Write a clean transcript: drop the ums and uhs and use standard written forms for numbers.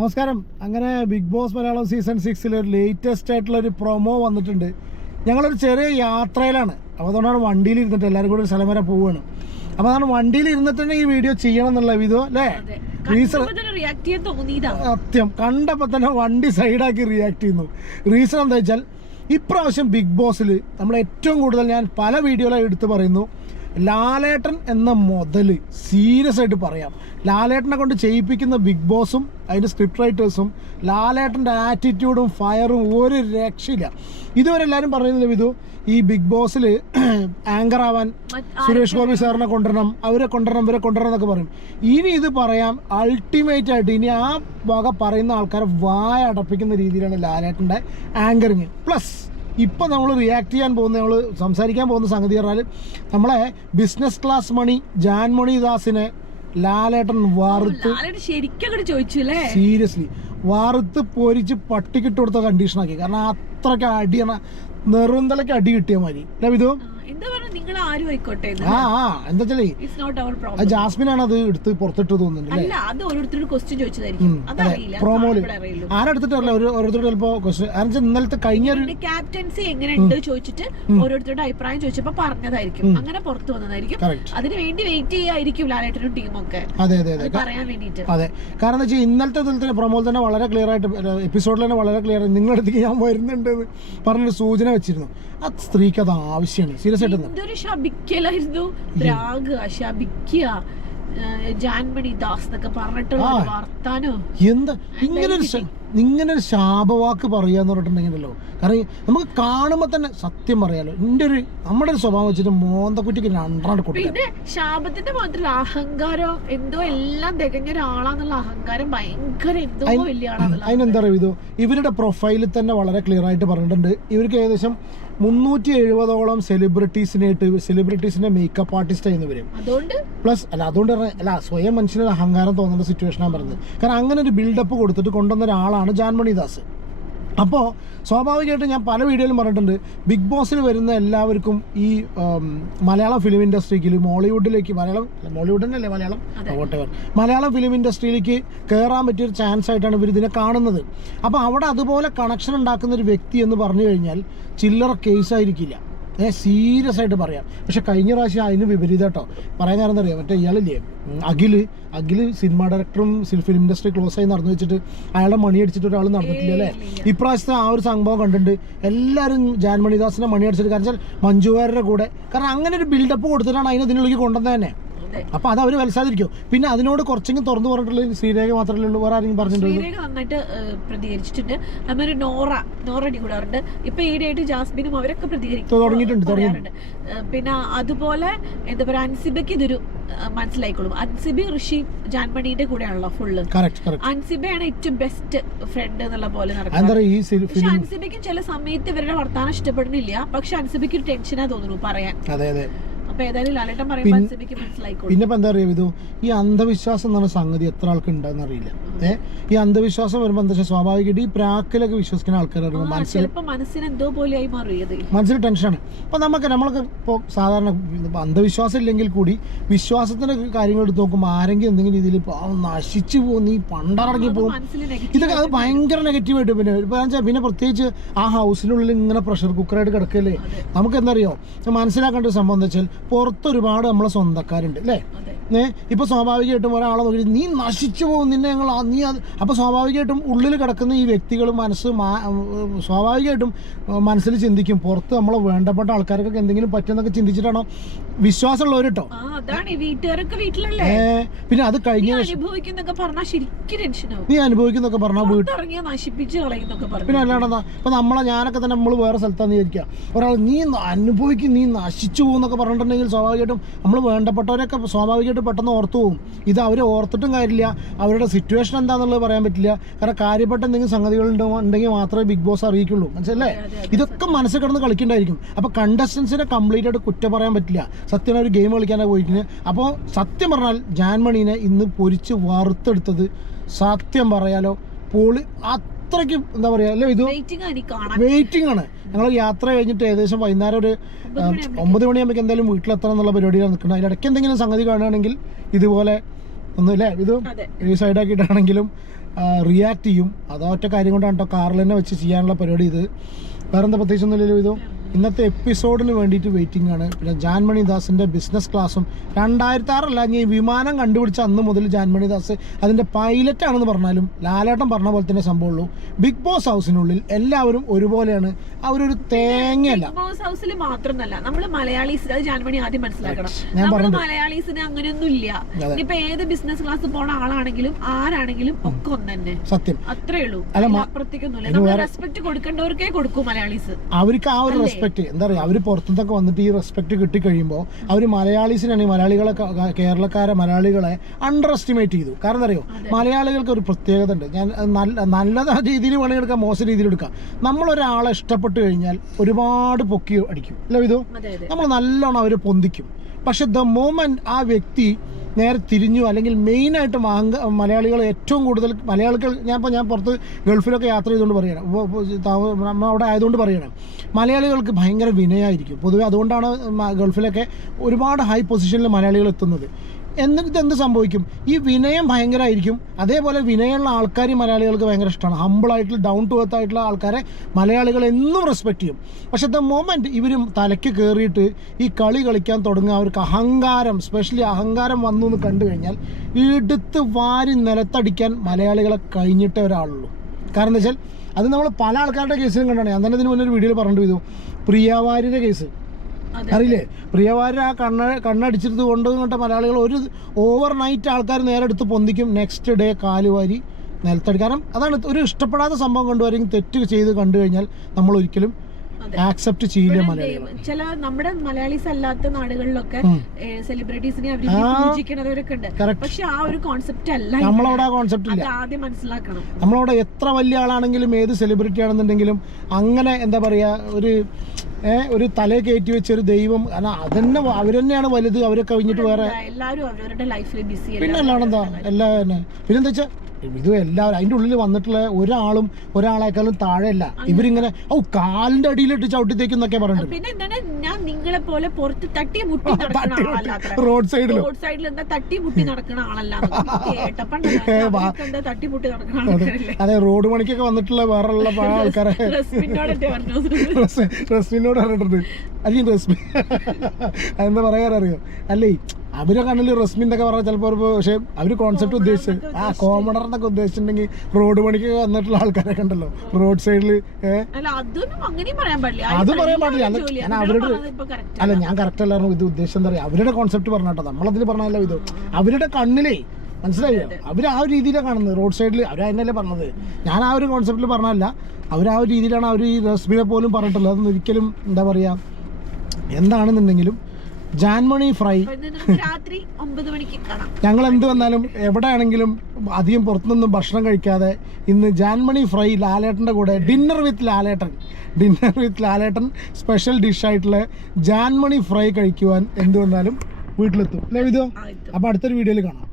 നമസ്കാരം. അങ്ങനെ big boss Malayalam season 6 ഒരു ലേറ്റസ്റ്റ് ആയിട്ടുള്ള ഒരു പ്രൊമോ വന്നിട്ടുണ്ട്. ഞങ്ങളൊരു ചെറിയ യാത്രയിലാണ്. അപ്പോൾ അതുകൊണ്ടാണ് വണ്ടിയിൽ ഇരുന്നിട്ട് എല്ലാവരും കൂടി ഒരു സ്ഥലം വരെ പോവുകയാണ്. അപ്പോൾ അതാണ് വണ്ടിയിൽ ഇരുന്നിട്ട് തന്നെ ഈ വീഡിയോ ചെയ്യണം എന്നുള്ള വിധം അല്ലേ? സത്യം കണ്ടപ്പോൾ തന്നെ വണ്ടി സൈഡാക്കി റിയാക്ട് ചെയ്യുന്നു. റീസൺ എന്താ വെച്ചാൽ ഇപ്രാവശ്യം ബിഗ് ബോസിൽ നമ്മൾ ഏറ്റവും കൂടുതൽ ഞാൻ പല വീഡിയോയിലായി എടുത്ത് പറയുന്നു, ലാലേട്ടൻ എന്ന മുതൽ സീരിയസ് ആയിട്ട് പറയാം. ലാലേട്ടനെ കൊണ്ട് ചെയ്യിപ്പിക്കുന്ന ബിഗ് ബോസും അതിൻ്റെ സ്ക്രിപ്റ്റ് റൈറ്റേഴ്സും ലാലേട്ടൻ്റെ ആറ്റിറ്റ്യൂഡും ഫയറും ഒരു രക്ഷയില്ല. ഇതുവരെ എല്ലാവരും പറയുന്നില്ല വിധു ഈ ബിഗ് ബോസിൽ ആങ്കർ ആവാൻ സുരേഷ് ഗോപി സാറിനെ കൊണ്ടുവരണം, അവരെ കൊണ്ടുവരണം, ഇവരെ കൊണ്ടുവരണം എന്നൊക്കെ പറയും. ഇനി ഇത് പറയാം അൾട്ടിമേറ്റ് ആയിട്ട് ഇനി ആ വക പറയുന്ന ആൾക്കാരെ വായ അടപ്പിക്കുന്ന രീതിയിലാണ് ലാലേട്ടൻ്റെ ആങ്കറിങ്. പ്ലസ് ഇപ്പം നമ്മൾ റിയാക്ട് ചെയ്യാൻ പോകുന്ന, നമ്മൾ സംസാരിക്കാൻ പോകുന്ന സംഗതി പറഞ്ഞാൽ നമ്മളെ ബിസിനസ് ക്ലാസ് മണി ജാൻമണി ദാസിനെ ലാലേട്ടൻ വറുത്ത് സീരിയസ്ലി വറുത്ത് പൊരിച്ച് പട്ടിക്കിട്ട് കൊടുത്ത കണ്ടീഷനാക്കി. കാരണം അത്രയ്ക്ക് അടിയാണ്, നെറുന്തലയ്ക്ക് അടി കിട്ടിയ മാതിരി അല്ല വിധു. ജാസ്മിനാണ് അത് എടുത്ത് പുറത്തിട്ട് തോന്നുന്നുണ്ട്. പ്രോമോയില് ആരെടുത്തിട്ടല്ല ഓരോരുത്തരുടെ ചിലപ്പോ ക്വസ്റ്റ്യൻ ഇന്നലത്തെ കഴിഞ്ഞ ക്യാപ്റ്റൻസി എങ്ങനെയുണ്ട് ചോദിച്ചിട്ട് ഓരോരുത്തരുടെ അഭിപ്രായം ചോദിച്ചപ്പോ പറഞ്ഞതായിരിക്കും, അങ്ങനെ പുറത്തു വന്നതായിരിക്കും. അതിന് വേണ്ടി വെയിറ്റ് ചെയ്യായിരിക്കും ലാലേട്ടനും ടീമൊക്കെ. അതെ അതെ അതെ പറയാൻ വേണ്ടിട്ട്. അതെ, കാരണം എന്താ വെച്ചാൽ ഇന്നലത്തെ പ്രൊമോയിൽ തന്നെ വളരെ ക്ലിയർ ആയിട്ട്, എപ്പിസോഡിൽ തന്നെ വളരെ ക്ലിയർ ആയിട്ട് നിങ്ങളുടെ അടുത്തേക്ക് ഞാൻ വരുന്നുണ്ട് പറഞ്ഞൊരു സൂചന വെച്ചിരുന്നു. ആ സ്ത്രീക്ക് അത് ആവശ്യമാണ്. സീരിയസ് ആയിട്ട് എന്തൊരു ശപിക്കലായിരുന്നു, ശപിക്കുക ജാൻമണി ദാസ് എന്നൊക്കെ പറഞ്ഞിട്ടുള്ള വർത്താനോ. എന്താ ഇങ്ങനൊരു ശാപവാക്ക് പറയാന്ന് പറഞ്ഞിട്ടുണ്ടെങ്കിലല്ലോ, കാരണം നമുക്ക് കാണുമ്പോ തന്നെ സത്യം പറയാലോ, നമ്മുടെ ഒരു സ്വഭാവം വെച്ചിട്ട് മോന്തക്കുറ്റിക്ക് രണ്ടാണ്ട് കൊടുക്കും. പിന്നെ ശാപത്തിന്റെ മാത്രമല്ല അഹങ്കാരം, എന്തോ എല്ലാം തികഞ്ഞ ഒരാളാന്നുള്ള അഹങ്കാരം ഭയങ്കര എന്തോ വലിയ ആളാന്നുള്ള. അതിനെന്താ അറിയോ ഇത്, ഇവരുടെ പ്രൊഫൈലിൽ തന്നെ വളരെ ക്ലിയർ ആയിട്ട് പറഞ്ഞിട്ടുണ്ട്. ഇവർക്ക് ഏകദേശം 370ഓളം സെലിബ്രിറ്റീസിന്റെ മേക്കപ്പ് ആർട്ടിസ്റ്റ് ആയിരുന്നു അതുകൊണ്ട് പ്ലസ് അതുകൊണ്ട് സ്വയം മനുഷ്യനൊരു അഹങ്കാരം തോന്നുന്ന സിറ്റുവേഷനാണ് പറഞ്ഞത്. കാരണം അങ്ങനെ ഒരു ബിൽഡപ്പ് കൊടുത്തിട്ട് കൊണ്ടുവന്ന ഒരാളാണ് ജാൻമണി ദാസ്. അപ്പോൾ സ്വാഭാവികമായിട്ട് ഞാൻ പല വീഡിയോയിലും പറഞ്ഞിട്ടുണ്ട്, ബിഗ് ബോസിൽ വരുന്ന എല്ലാവർക്കും ഈ മലയാളം ഫിലിം ഇൻഡസ്ട്രിക്ക്, മോളിവുഡിലേക്ക്, മലയാളം ഫിലിം ഇൻഡസ്ട്രിയിലേക്ക് കയറാൻ പറ്റിയൊരു ചാൻസ് ആയിട്ടാണ് ഇവർ ഇതിനെ കാണുന്നത്. അപ്പോൾ അവിടെ അതുപോലെ കണക്ഷൻ ഉണ്ടാക്കുന്ന ഒരു വ്യക്തി എന്ന് പറഞ്ഞു കഴിഞ്ഞാൽ ചില്ലറ കേസായിരിക്കില്ല. സീരിയസ് ആയിട്ട് പറയാം. പക്ഷെ കഴിഞ്ഞ പ്രാവശ്യം അതിന് വിപരീതം കേട്ടോ. പറയാൻ കാരണം എന്താ അറിയാം, മറ്റേ ഇയാളില്ലേ അഖില് സിനിമ ഡയറക്ടറും ഫിലിം ഇൻഡസ്ട്രി ക്ലോസ് ആയി നടന്നു വെച്ചിട്ട് അയാളെ മണി അടിച്ചിട്ട് ഒരാൾ നടന്നിട്ടില്ല അല്ലേ? ഇപ്രാവശ്യത്തെ ആ ഒരു സംഭവം കണ്ടിട്ടുണ്ട് എല്ലാവരും ജാൻമണിദാസിനെ മണി അടിച്ചിട്ട്. കാരണം വെച്ചാൽ മഞ്ജുവാരുടെ കൂടെ, കാരണം അങ്ങനെ ഒരു ബിൽഡപ്പ് കൊടുത്തിട്ടാണ് അതിനുള്ളിലേക്ക് കൊണ്ടുവന്നത് തന്നെ. അപ്പൊ അത് അവര് വലസാതിരിക്കും. പിന്നെ അതിനോട് കുറച്ചെങ്കിലും തുറന്നു പറഞ്ഞിട്ടുള്ള ശ്രീരേഖ മാത്രമേ ഉള്ളൂ, വേറെ ആരെങ്കിലും പറഞ്ഞിട്ടുണ്ട്? ശ്രീരേഖ നന്നായിട്ട് പ്രതികരിച്ചിട്ടുണ്ട്. നമ്മൊരു നോറ കൂടാറുണ്ട്. ഇപ്പൊ ഈയിടെയായിട്ട് ജാസ്മിനും അവരൊക്കെ തുടങ്ങിയിട്ടുണ്ട്. പിന്നെ അതുപോലെ എന്താ പറയാ, അൻസിബയ്ക്ക് ഇതൊരു മനസ്സിലായിക്കോളും. അൻസിബി ഋഷി ജാൻമണിയുടെ കൂടെയാണല്ലോ ഫുള്ള്. അൻസിബയാണ് ഏറ്റവും ബെസ്റ്റ് ഫ്രണ്ട് എന്നുള്ള പോലെ നടക്കുന്നത്. പക്ഷെ അൻസിബയ്ക്കും ചില സമയത്ത് ഇവരുടെ വർത്താനം ഇഷ്ടപ്പെടുന്നില്ല. പക്ഷെ അൻസിബയ്ക്ക് ഒരു ടെൻഷനാ തോന്നുന്നു പറയാൻ. പിന്നെ ഇപ്പൊ എന്താ അറിയാം ഇത്, ഈ അന്ധവിശ്വാസം എന്ന് പറഞ്ഞ സംഗതി എത്ര ആൾക്ക് ഉണ്ടെന്ന് അറിയില്ല. ഈ അന്ധവിശ്വാസം വരുമ്പോ എന്താ വെച്ചാൽ സ്വാഭാവികമായിട്ട് ഈ പ്രാക്കിലൊക്കെ വിശ്വസിക്കുന്ന ആൾക്കാർ മനസ്സിൽ ടെൻഷനാണ്. അപ്പൊ നമ്മളൊക്കെ ഇപ്പോൾ സാധാരണ അന്ധവിശ്വാസം ഇല്ലെങ്കിൽ കൂടി വിശ്വാസത്തിന്റെ കാര്യങ്ങൾ എടുത്ത് നോക്കുമ്പോൾ ആരെങ്കിലും എന്തെങ്കിലും രീതിയിൽ നശിച്ചു പോകും, നീ പണ്ടറങ്ങി പോകും, ഇതൊക്കെ അത് ഭയങ്കര നെഗറ്റീവായിട്ട്. പിന്നെ പ്രത്യേകിച്ച് ആ ഹൗസിനുള്ളിൽ ഇങ്ങനെ പ്രഷർ കുക്കറായിട്ട് കിടക്കല്ലേ. നമുക്ക് എന്താ അറിയോ മനസ്സിലാക്കേണ്ട ഒരു സംഭവം എന്താ വെച്ചാൽ പുറത്തൊരുപാട് നമ്മളെ സ്വന്തക്കാരുണ്ട് അല്ലേ? ഇപ്പൊ സ്വാഭാവികമായിട്ടും ഒരാളെ നോക്കി നീ നശിച്ചു പോകും, നിന്നെ ഞങ്ങൾ നീ അത്. അപ്പൊ സ്വാഭാവികമായിട്ടും ഉള്ളിൽ കിടക്കുന്ന ഈ വ്യക്തികൾ സ്വാഭാവികമായിട്ടും മനസ്സിൽ ചിന്തിക്കും, പുറത്ത് നമ്മളെ വേണ്ടപ്പെട്ട ആൾക്കാർക്കൊക്കെ എന്തെങ്കിലും പറ്റുന്നൊക്കെ ചിന്തിച്ചിട്ടാണോ വിശ്വാസമുള്ളവർ കേട്ടോ. പിന്നെ അത് കഴിഞ്ഞ നീ അനുഭവിക്കുന്നൊക്കെ പറഞ്ഞാൽ പിന്നെ അല്ലാണ്ടെന്നാ ഇപ്പൊ ഞാനൊക്കെ തന്നെ നമ്മൾ വേറെ സ്ഥലത്താന്ന് വിചാരിക്കുക, ഒരാൾ നീ അനുഭവിക്കും, നീ നശിച്ചു പോകുന്നൊക്കെ പറഞ്ഞിട്ടുണ്ടെങ്കിൽ സ്വാഭാവികമായിട്ടും നമ്മൾ വേണ്ടപ്പെട്ടവരൊക്കെ സ്വാഭാവികമായിട്ടും പെട്ടെന്ന് ഓർത്തു പോകും. ഇത് അവരെ ഓർത്തിട്ടും കാര്യമില്ല, അവരുടെ സിറ്റുവേഷൻ എന്താണെന്നുള്ളത് പറയാൻ പറ്റില്ല. കാരണം കാര്യപ്പെട്ട എന്തെങ്കിലും സംഗതികൾ ഉണ്ടെങ്കിൽ മാത്രമേ ബിഗ് ബോസ് അറിയിക്കുള്ളൂ, മനസ്സിലല്ലേ? ഇതൊക്കെ മനസ്സിൽ കിടന്ന് കളിക്കണ്ടായിരിക്കും. അപ്പോൾ കണ്ടസ്റ്റൻസിനെ കംപ്ലീറ്റ് ആയിട്ട് കുറ്റം പറയാൻ പറ്റില്ല. സത്യം ഒരു ഗെയിം കളിക്കാനാണ് പോയിട്ട്. അപ്പോൾ സത്യം പറഞ്ഞാൽ ജാൻമണീനെ ഇന്ന് പൊരിച്ച് വറുത്തെടുത്തത് സത്യം പറയാലോ അത്രയ്ക്ക് എന്താ പറയാ അല്ലേ, ഇത് വെയിറ്റിംഗ് ആണ്. ഞങ്ങൾ യാത്ര കഴിഞ്ഞിട്ട് ഏകദേശം വൈകുന്നേരം ഒരു 9 മണിയാകുമ്പോൾ എന്തായാലും വീട്ടിലെത്തണം എന്നുള്ള പരിപാടിയാണ് നിൽക്കുന്നത്. അതിലിടയ്ക്ക് എന്തെങ്കിലും സംഗതി കാണുകയാണെങ്കിൽ ഇതുപോലെ ഒന്നുമില്ലേ ഇത് അതെ. ഈ സൈഡാക്കിയിട്ടാണെങ്കിലും റിയാക്ട് ചെയ്യും. അതൊറ്റ കാര്യം കൊണ്ടാണ് കേട്ടോ കാറിൽ തന്നെ വെച്ച് ചെയ്യാനുള്ള പരിപാടി ഇത്. വേറെന്താ പ്രത്യേകിച്ചൊന്നുമില്ലല്ലോ ഇത്. ഇന്നത്തെ എപ്പിസോഡിന് വേണ്ടിയിട്ട് വെയിറ്റിംഗ് ആണ്. പിന്നെ ജാൻമണി ദാസിൻ്റെ ബിസിനസ് ക്ലാസ്സും 2006 ഞാൻ വിമാനം കണ്ടുപിടിച്ച അന്ന് മുതൽ ജാൻമണി ദാസ് അതിൻ്റെ പൈലറ്റാണെന്ന് പറഞ്ഞാലും ലാലേട്ടൻ പറഞ്ഞ പോലെ തന്നെ സംഭവമുള്ളൂ. ബിഗ് ബോസ് ഹൗസിനുള്ളിൽ എല്ലാവരും ഒരുപോലെയാണ്. അവരൊരു തേങ്ങയല്ല. ബിഗ് ബോസ് ഹൗസിൽ മാത്രമല്ല, നമ്മള് മലയാളീസ്, അത് ജാൻമണി ആദ്യം മനസ്സിലാക്കണം. ഞാൻ നമ്മള് പറഞ്ഞത് മലയാളീസിന് അങ്ങനെയൊന്നും ഇല്ല. ഇനിയിപ്പോ ഏത് ബിസിനസ് ക്ലാസ് പോണ ആളാണെങ്കിലും ആരാണെങ്കിലും ഒക്കെ ഒന്ന് തന്നെ, സത്യം അത്രേ ഉള്ളൂ. അപ്പുറത്തേക്കൊന്നുമില്ല. നമ്മൾ റെസ്പെക്ട് കൊടുക്കേണ്ടവർക്കേ കൊടുക്കൂ മലയാളീസ്. അവർക്ക് ആ ഒരു റെസ്പെക്ട് എന്താ പറയുക, അവർ പുറത്തുനിന്നൊക്കെ വന്നിട്ട് ഈ റെസ്പെക്ട് കിട്ടിക്കഴിയുമ്പോൾ അവർ മലയാളീസിനാണ് മലയാളികളെ കേരളക്കാരെ മലയാളികളെ അണ്ടർ എസ്റ്റിമേറ്റ് ചെയ്തു. കാരണം എന്താ അറിയോ, മലയാളികൾക്ക് ഒരു പ്രത്യേകത ഉണ്ട്. ഞാൻ നല്ല രീതിയിൽ വേണമെങ്കിൽ എടുക്കാം, മോശം രീതിയിൽ എടുക്കാം. നമ്മളൊരാളെ ഇഷ്ടപ്പെട്ട് കഴിഞ്ഞാൽ ഒരുപാട് പൊക്കി അടിക്കും അല്ലേ ഇതോ, നമ്മൾ നല്ലോണം അവർ പൊന്തിക്കും. പക്ഷെ ദ മോമെന്റ് ആ വ്യക്തി നേരെ തിരിഞ്ഞു, അല്ലെങ്കിൽ മെയിനായിട്ട് മലയാളികൾ ഏറ്റവും കൂടുതൽ മലയാളികൾ, ഞാൻ പുറത്ത് ഗൾഫിലൊക്കെ യാത്ര ചെയ്തുകൊണ്ട് പറയണം, നമ്മൾ അവിടെ ആയതുകൊണ്ട് പറയണം, മലയാളികൾക്ക് ഭയങ്കര വിനയമായിരിക്കും പൊതുവെ. അതുകൊണ്ടാണ് ഗൾഫിലൊക്കെ ഒരുപാട് ഹൈ പൊസിഷനിൽ മലയാളികൾ എത്തുന്നത്. എന്നിട്ട് എന്ത് സംഭവിക്കും, ഈ വിനയം ഭയങ്കരമായിരിക്കും. അതേപോലെ വിനയമുള്ള ആൾക്കാർ മലയാളികൾക്ക് ഭയങ്കര ഇഷ്ടമാണ്. ഹമ്പിളായിട്ടുള്ള ഡൗൺ ടു എർത്ത് ആയിട്ടുള്ള ആൾക്കാരെ മലയാളികൾ എന്നും റെസ്പെക്ട് ചെയ്യും. പക്ഷെ ദ മൊമെൻറ്റ് ഇവർ തലയ്ക്ക് കയറിയിട്ട് ഈ കളി കളിക്കാൻ തുടങ്ങുക, അവർക്ക് അഹങ്കാരം, സ്പെഷ്യലി അഹങ്കാരം വന്നു എന്ന് കണ്ടു കഴിഞ്ഞാൽ എടുത്ത് വാരി നിലത്തടിക്കാൻ മലയാളികളെ കഴിഞ്ഞിട്ടേ ഒരാളുള്ളൂ. കാരണം എന്താ വെച്ചാൽ അത് നമ്മൾ പല ആൾക്കാരുടെ കേസിലും കണ്ടാണ്. ഞാൻ തന്നെ ഇതിന് മുന്നേ ഒരു വീഡിയോയിൽ പറഞ്ഞു ചെയ്തു, പ്രിയവാര്യയുടെ കേസ് അറിയില്ലേ. പ്രിയവാര്യ ആ കണ്ണടിച്ചിട്ട് കൊണ്ട് കേട്ട മലയാളികൾ ഒരു ഓവർ നൈറ്റ് ആൾക്കാർ നേരെ എടുത്ത് പൊന്തിക്കും, നെക്സ്റ്റ് ഡേ കാലുവാരി നിലത്തടി. കാരണം അതാണ് ഒരു ഇഷ്ടപ്പെടാത്ത സംഭവം കണ്ടുവരെങ്കിൽ തെറ്റ് ചെയ്ത് കണ്ടു കഴിഞ്ഞാൽ നമ്മൾ ഒരിക്കലും ആക്സെപ്റ്റ് ചെയ്യില്ല മലയാളികൾ. ചില നമ്മുടെ മലയാളീസ് അല്ലാത്ത നാടുകളിലൊക്കെ സെലിബ്രിറ്റീസിനെ അവർ പൂജിക്കുന്നവരൊക്കെ ഉണ്ട്. പക്ഷെ ആ ഒരു കോൺസെപ്റ്റ് അല്ല നമ്മളവിടെ. ആ കോൺസെപ്റ്റ് ഇല്ല, ആദ്യം മനസ്സിലാക്കണം. നമ്മളവിടെ എത്ര വലിയ ആളാണെങ്കിലും ഏത് സെലിബ്രിറ്റി ആണെന്നുണ്ടെങ്കിലും അങ്ങനെ എന്താ പറയാ, ഒരു തലയെ കയറ്റി വെച്ച ഒരു ദൈവം, അതന്നെ അവരെന്നെയാണ് വലുത്. അവരെ കഴിഞ്ഞിട്ട് വേറെ എല്ലാവരും അവരുടെ ലൈഫിൽ ബിസി. പിന്നെ അല്ലാണെന്താ എല്ലാവരും. പിന്നെന്താ വെച്ചാൽ ഇത് എല്ലാവരും അതിൻ്റെ ഉള്ളിൽ വന്നിട്ടുള്ള ഒരാളും ഒരാളെക്കാളും താഴെയല്ല. ഇവരിങ്ങനെ കാലിന്റെ അടിയിലിട്ട് ചവിട്ടിത്തേക്കുന്നൊക്കെ പറഞ്ഞിട്ടുണ്ട്. പിന്നെ എന്താണ്, ഞാൻ നിങ്ങളെ പോലെ പുറത്ത് തട്ടി മുട്ടി നടക്കുന്ന ആളല്ല. റോഡ് സൈഡിൽ എന്താ തട്ടി മുട്ടി നടക്കുന്ന ആളല്ല. തട്ടിമുട്ടി നടക്കുന്ന ആൾക്കാരല്ലേ. അതെ, റോഡ് പണിക്കൊക്കെ വന്നിട്ടുള്ള വേറെ ഉള്ള ആൾക്കാരെ റസ്മിനോട് പറഞ്ഞിട്ടുണ്ട്. അല്ലെങ്കിൽ റസ്മി അതെന്താ പറയാനറിയോ, അല്ലേ അവരെ കണ്ണിൽ റസ്മിൻ ഒക്കെ പറഞ്ഞാൽ ചിലപ്പോൾ പക്ഷെ അവർ കോൺസെപ്റ്റ് ഉദ്ദേശിച്ചത് കോമഡർ എന്നൊക്കെ ഉദ്ദേശിച്ചിട്ടുണ്ടെങ്കിൽ റോഡ് പണിക്ക് വന്നിട്ടുള്ള ആൾക്കാരൊക്കെ ഉണ്ടല്ലോ റോഡ് സൈഡിൽ. അത് പറയാൻ പാടില്ല. ഞാൻ അവരുടെ അല്ല, ഞാൻ കറക്റ്റ് അല്ലായിരുന്നു ഇത് ഉദ്ദേശം. എന്താ പറയുക, അവരുടെ കോൺസെപ്റ്റ് പറഞ്ഞാട്ടോ, നമ്മളതിൽ പറഞ്ഞല്ലോ ഇത് അവരുടെ കണ്ണിലേ മനസ്സിലായോ. അവർ ആ ഒരു രീതിയിലാണ് കാണുന്നത് റോഡ് സൈഡിൽ. അവർ അതിനല്ലേ പറഞ്ഞത്, ഞാൻ ആ ഒരു കോൺസെപ്റ്റിൽ പറഞ്ഞല്ല. അവർ ആ ഒരു രീതിയിലാണ് അവർ ഈ റസ്മിനെ പോലും പറഞ്ഞിട്ടുള്ളത്. അതൊന്നും ഒരിക്കലും എന്താ പറയുക, എന്താണെന്നുണ്ടെങ്കിലും ജാൻമണി ഫ്രൈ ഞങ്ങൾ എന്ത് വന്നാലും എവിടെയാണെങ്കിലും അധികം പുറത്തുനിന്നും ഭക്ഷണം കഴിക്കാതെ ഇന്ന് ജാൻമണി ഫ്രൈ ലാലേട്ടൻ്റെ കൂടെ ഡിന്നർ വിത്ത് ലാലേട്ടൻ സ്പെഷ്യൽ ഡിഷായിട്ടുള്ള ജാൻമണി ഫ്രൈ കഴിക്കുവാൻ എന്ത് വന്നാലും വീട്ടിലെത്തും അല്ലേ വിധോ. അപ്പോൾ അടുത്തൊരു വീഡിയോയിൽ കാണാം.